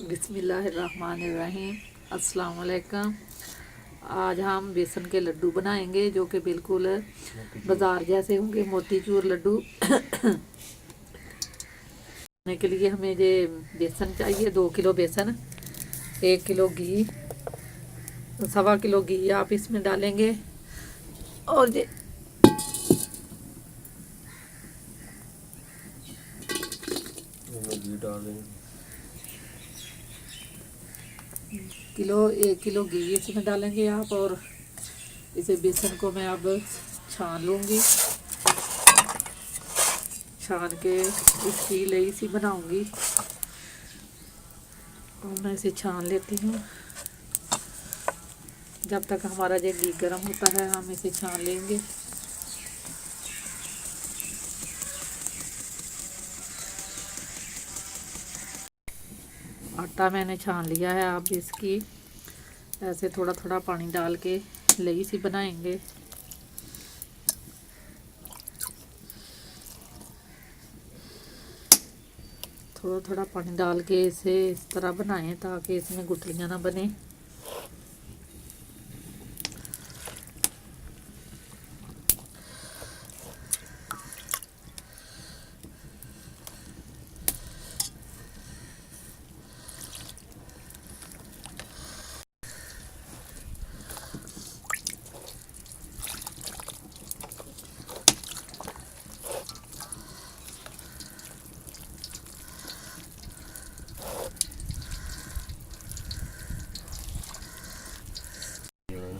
बिस्मिल्लाहिर्रहमानिर्रहीम। अस्सलाम वालेकुम। आज हम बेसन के लड्डू बनाएंगे जो कि बिल्कुल बाज़ार जैसे होंगे, मोतीचूर लड्डू। बनाने के लिए हमें ये बेसन चाहिए, 2 किलो बेसन, 1 किलो घी, 1.25 किलो घी आप इसमें डालेंगे। और ये घी डालेंगे, 1 किलो घी इसमें डालेंगे आप। और इसे बेसन को मैं अब छान लूँगी, छान के इसकी लई सी बनाऊँगी। और मैं इसे छान लेती हूँ। जब तक हमारा ये घी गर्म होता है हम इसे छान लेंगे। आटा मैंने छान लिया है। आप इसकी ऐसे थोड़ा थोड़ा पानी डाल के लई सी बनाएंगे। थोड़ा थोड़ा पानी डाल के इसे इस तरह बनाएं ताकि इसमें गुठलियाँ ना बने।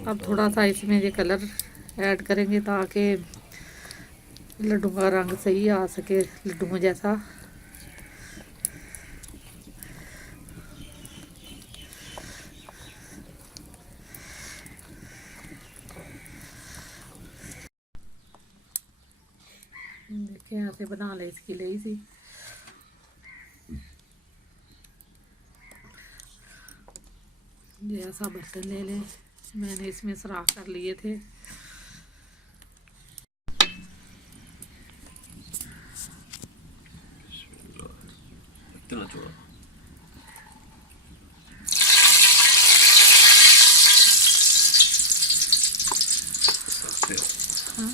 अब थोड़ा सा इसमें ये कलर ऐड करेंगे ताकि लड्डू का रंग सही आ सके, लड्डू जैसा। देखिए ऐसे बना ले इसकी लई सी। ये ऐसा बर्तन ले ले, मैंने इसमें सराख कर लिए थे। इतना छोड़ा। हाँ?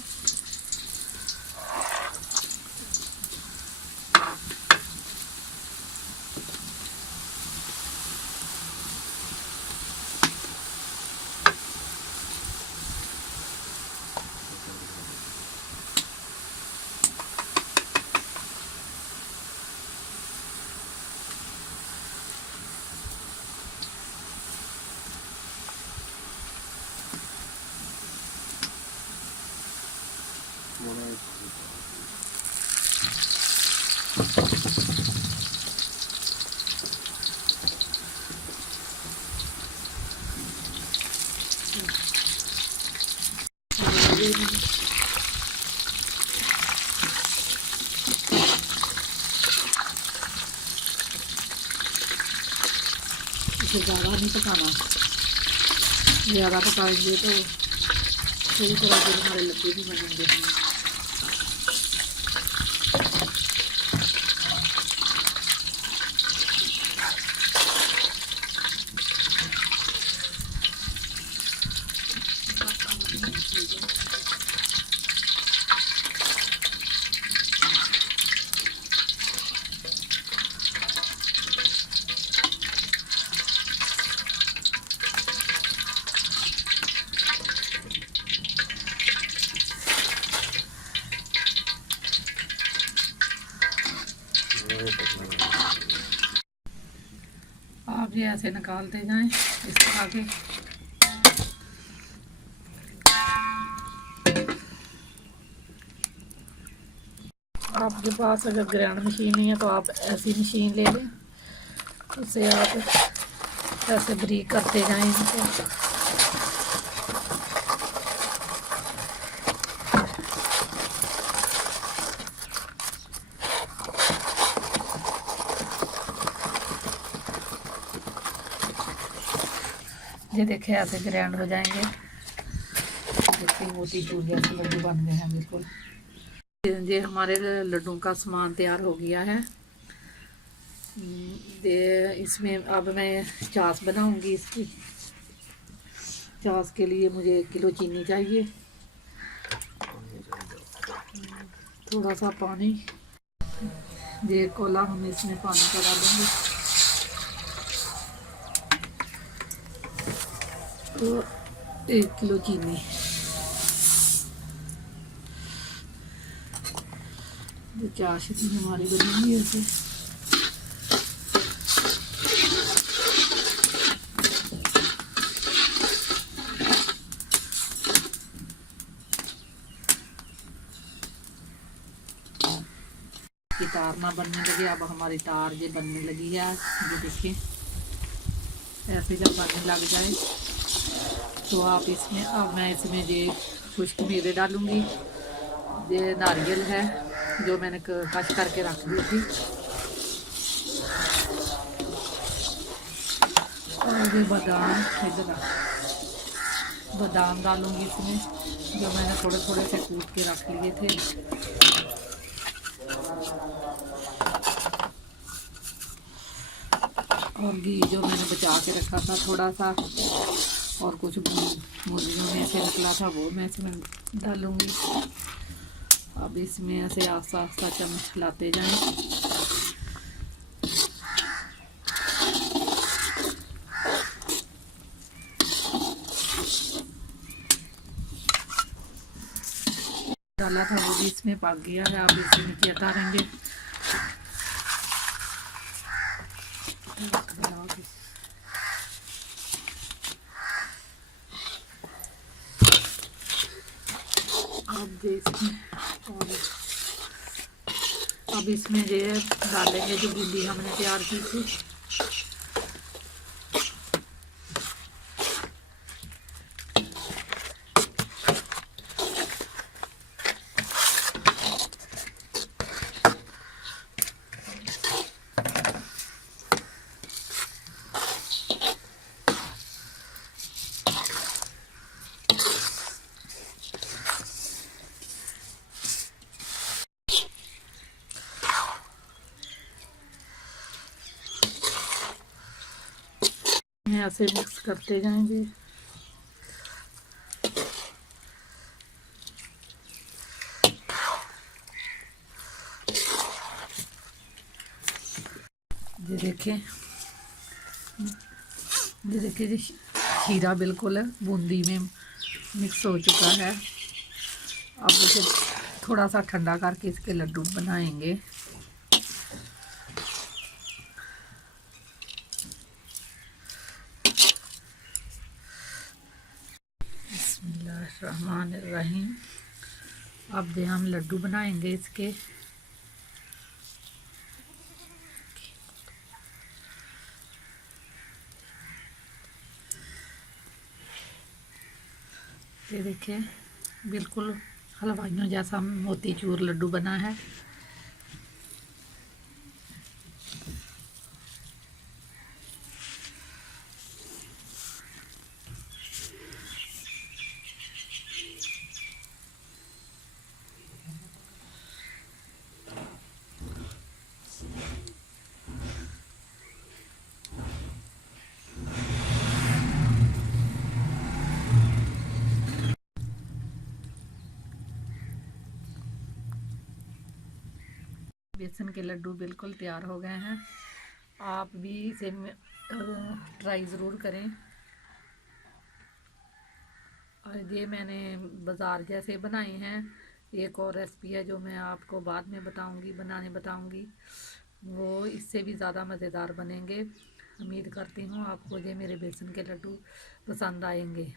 इसे ज़्यादा नहीं पकाना, ज़्यादा पकाएंगे तो पूरी तरह से हमारे लड्डू भी बनेंगे। आप ये ऐसे निकालते जाएं इस तरह के। आपके पास अगर ग्राइंड मशीन नहीं है तो आप ऐसी मशीन ले लें, उससे आप ऐसे बारीक करते जाएं इनको। ये देखिए ऐसे ग्राइंड हो जाएंगे। देखिए मोतीचूर जैसे लड्डू बन गए हैं बिल्कुल। ये हमारे लड्डू का सामान तैयार हो गया है। इसमें अब मैं चास बनाऊंगी। इसकी चास के लिए मुझे 1 किलो चीनी चाहिए, थोड़ा सा पानी। ये कोला हम इसमें पानी का डालेंगे, तो 1 किलो चीनी। जो चाश इतनी हमारी बनेगी ऐसे। की तार ना बनने लगे, अब हमारी तार ये बनने लगी है। ये देखिए, ऐसे जब बनने लग जाए तो आप इसमें, अब मैं इसमें ये खुश्क मेवे डालूंगी। ये नारियल है जो मैंने कश करके रख दी थी, और ये बादाम डालूंगी इसमें, जो मैंने थोड़े थोड़े से कूट के रख लिए थे। और घी जो मैंने बचा के रखा था थोड़ा सा, और कुछ मुर्गियों में से निकला था, वो मैं इसमें डालूंगी। अब इसमें ऐसे आस्ता आस्ता चम्मच हिलाते जाएं। डाला था वो भी इसमें पक गया है। अब इसे नीचे उतारेंगे। अब इसमें ये डालेंगे जो बूंदी हमने तैयार की थी। ऐसे मिक्स करते जाएंगे। ये देखिए, जी खीरा बिल्कुल बूंदी में मिक्स हो चुका है। अब इसे थोड़ा सा ठंडा करके इसके लड्डू बनाएंगे। बिस्मिल्लाहिर्रहमानिर्रहीम। अब जो हम लड्डू बनाएंगे इसके, ये देखिए बिल्कुल हलवाइयों जैसा मोतीचूर लड्डू बना है। बेसन के लड्डू बिल्कुल तैयार हो गए हैं। आप भी इसे ट्राई ज़रूर करें। और ये मैंने बाज़ार जैसे बनाए हैं। एक और रेसिपी है जो मैं आपको बाद में बताऊंगी। वो इससे भी ज़्यादा मज़ेदार बनेंगे। उम्मीद करती हूँ आपको ये मेरे बेसन के लड्डू पसंद आएंगे।